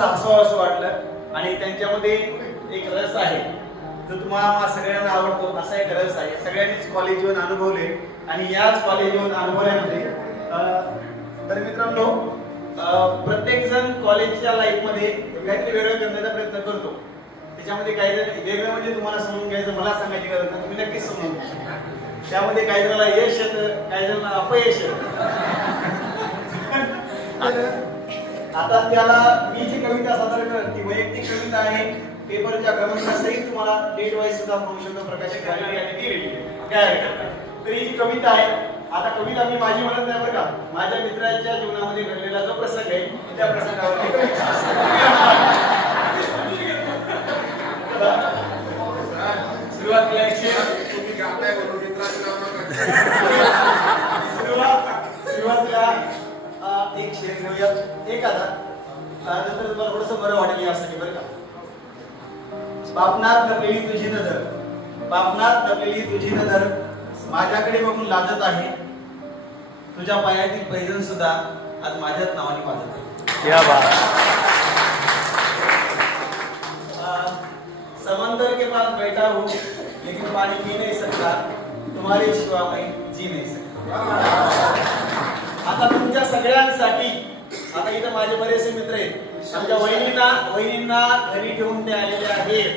थोडंसं हसावं असं वाटलं आणि त्यांच्यामध्ये एक रस आहे जो तुम्हाला सगळ्यांना आवडतो असा एक रस आहे. सगळ्यांनीच कॉलेज येऊन अनुभवले आणि याच कॉलेज येऊन अनुभवल्यामध्ये तर मित्रांनो प्रत्येक जण कॉलेजच्या लाईफ मध्ये काहीतरी वेगळं करण्याचा प्रयत्न करतो. त्याच्यामध्ये काही जण वेगळं म्हणजे तुम्हाला समजून घ्यायचं मला सांगायची गरज नाही, तुम्ही नक्कीच समजून घ्या. त्यामध्ये काही जणांना यश येतं, काही जणांना अपयश येतं. आता त्याला मी जी कविता सादर करत ती वैयक्तिक कविता आहे. पेपरच्या क्रमांकासहित तुम्हाला डेट वाईज सुद्धा प्रकाशित झालेली आणि दिलेली काय तर ही जी कविता आहे. आता कविता मी माझी म्हणत नाही बरं का, माझ्या मित्राच्या जीवनामध्ये घडलेला जो प्रसंग आहे त्या प्रसंगावर सुरुवातीला एक शेर घेऊया एखादा, नंतर तुम्हाला थोडंसं बरं वाटेल यासाठी बरं का. बापनात लपलेली तुझी नजर, बापनात लपलेली तुझी नजर माझ्याकडे बघून लाजत आहे. तुझ्या पायातील पैजण सुद्धा आज माझ्याच नावाने वाजत आहे. क्या बात. समंदर के पास बैठा हूँ लेकिन पानी पी नहीं सकता, तुम्हारे शिवा मैं जी नहीं सकता. आता तुमच्या सगळ्यांसाठी आता इथं माझे बरेचसे मित्र आहेत. आमच्या वहिनींना घरी ठेवून ते आलेले आहेत.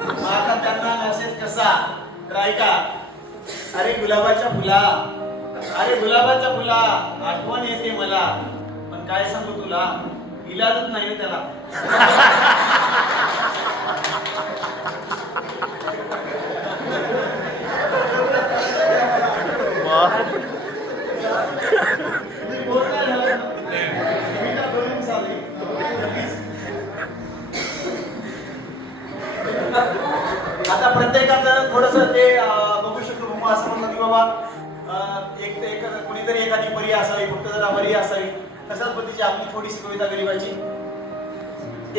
आता त्यांना मेसेज कसा तर ऐका. अरे गुलाबाच्या फुला, अरे गुलाबाच्या फुला आठवण येते मला, पण काय सांगू तुला इलाजच नाही त्याला. आता प्रत्येकाचं थोडस ते बघू शकतो असं म्हणलं की बाबा एक कोणीतरी एखादी परी असावी, फक्त जरा परी असावी. तशाच पद्धतीची आपली छोटीशी कविता गरीबाची.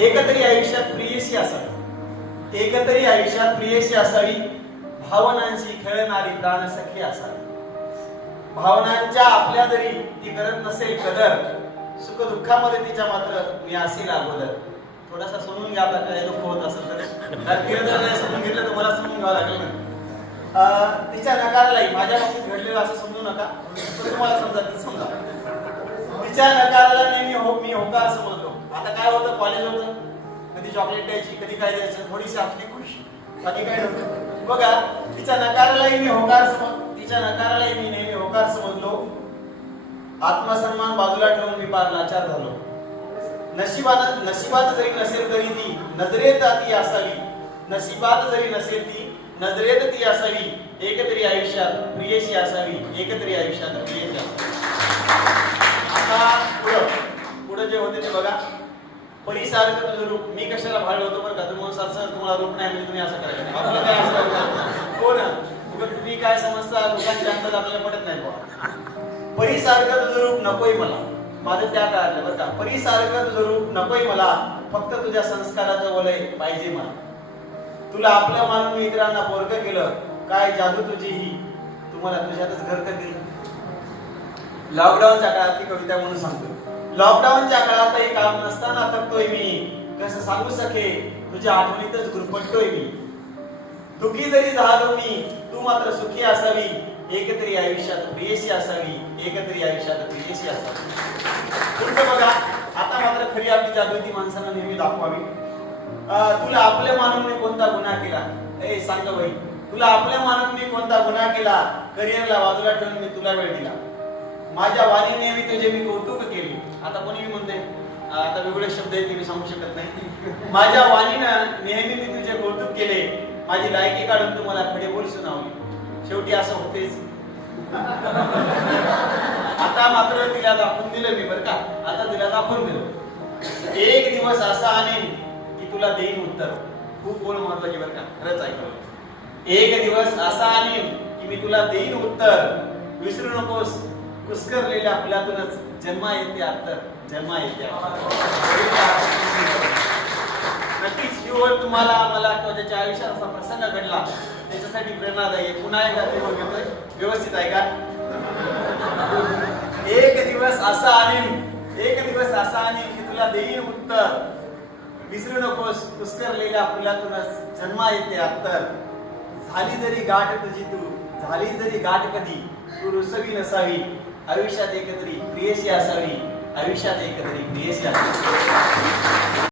एकतरी आयुष्यात प्रियसी असावी, एकतरी आयुष्यात प्रियसी असावी, भावनांशी खेळणारी प्राण सखी असावी. भावनांच्या आपल्या जरी ती करत नसेल कदर, सुख दुःखामध्ये तिच्या मात्र मी असेल अगोदर. थोडासा समजून घ्या आता काय दुःख होत असेल तर समजून घेतलं तर मला समजून घ्यावं लागेल ना. तिच्या नकारालाही माझ्या बाबतीत घडलेलं असं समजू नका, तुम्हाला समजा समजा. तिच्या नकाराला नेहमी मी होकार समजलो. आता काय होतं, कॉलेज होतं, कधी चॉकलेट द्यायची, कधी काय द्यायचं, थोडीशी आपली खुश, बाकी काय नव्हतं. बघा तिच्या नकारालाही मी नेहमी होकार समजलो. आत्मसन्मान बाजूला ठेवून मी पार लाचार झालो. नशिबात जरी नसेल तरी ती नजरेत ती असावी, नशिबात जरी नसेल ती नजरेत ती असावी. एकतरी आयुष्यात प्रियशी असावी, एकतरी आयुष्यात प्रियशी असावी. आता पुढे जे होते ते बघा. परीसारखं तुझं रूप, मी कशाला भाडं होतो बरं का, तुम्हाला सारखं तुम्हाला रूप नाही म्हणजे तुम्ही असं करायचं आपलं काय असं हो ना. तुम्ही काय समजता लोकांच्या अंतर आपल्याला पडत नाही बाबा. परीसारखं तुझं रूप नकोय मला, माझं त्या काळातलं बरं का. परीसारखं तुझं रूप नकोय मला, फक्त तुझ्या संस्काराचं वलय पाहिजे मला. तुला आपलं मानून मी इतरांना पोरकं केलं, काय जादू तुझी ही, तुम्हाला तुझ्यातच घर का केलं. लॉकडाऊनच्या काळातली कविता म्हणून सांगतो. लॉकडाऊनच्या काळातही काम नसताना थकतोय मी, कसं सांगू सखे तुझ्या आठवणीतच गुरफटतोय मी. दुखी जरी झालो मी, तू मात्र सुखी असावी, एकतरी आयुष्यात प्रियशी असावी, एकतरी आयुष्यात प्रियशी असावी. पुढचं बघा. आता मात्र खरी आपली जागृती माणसांना नेहमी दाखवावी. तुला आपल्या मानून मी कोणता गुन्हा केला, ए सांग बाई, तुला आपल्या मानून मी कोणता गुन्हा केला, करिअरला बाजूला ठेवून मी तुला वेळ दिला. माझ्या वाणीने मी तुझे मी कौतुक केली. आता कोणी म्हणते आता वेगळे शब्द आहेत ते मी सांगू शकत नाही. माझ्या वाणीनं नेहमी मी तुझे कौतुक केले, माझी लायकी काढून तुम्हाला खडे बोल सुनावली. शेवटी असं होतेच. आता मात्र तिला दाखवून दिलं मी बरं का, आता तिला दाखवून दिलं. एक दिवस असा आणेन की तुला देईन उत्तर. खूप बोल महत्वाची बरं का, खरंच ऐकलं. एक दिवस असा आणेन की मी तुला देईन उत्तर, विसरू नकोस कुस्करलेल्या फुलातूनच जन्मा येते अत्तर, जन्मा येते. नक्कीच ही ओळ तुम्हाला मला किंवा ज्याच्या आयुष्यात असा प्रसंग घडला त्याच्यासाठी प्रेरणादायी आहे. पुन्हा एकदा ते बघतोय, व्यवस्थित आहे का. एक दिवस असा आणेन की तुला देईन उत्तर, विसरू नकोस पुष्करलेल्या फुलातूनच जन्मा येते अत्तर. झाली जरी गाठ तुझी तू, झाली जरी गाठ कधी, तू रुसवी नसावी. आयुष्यात एकत्री प्रियसी असावी, आयुष्यात एकत्री प्रियसी असावी.